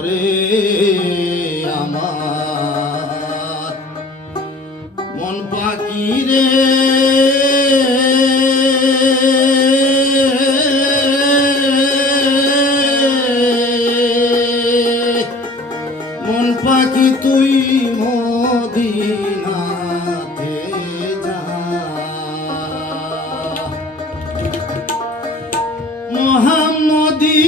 করে আমার। মন পাখি রে। মন পাখি তুই মদিনা মোহাম্মদী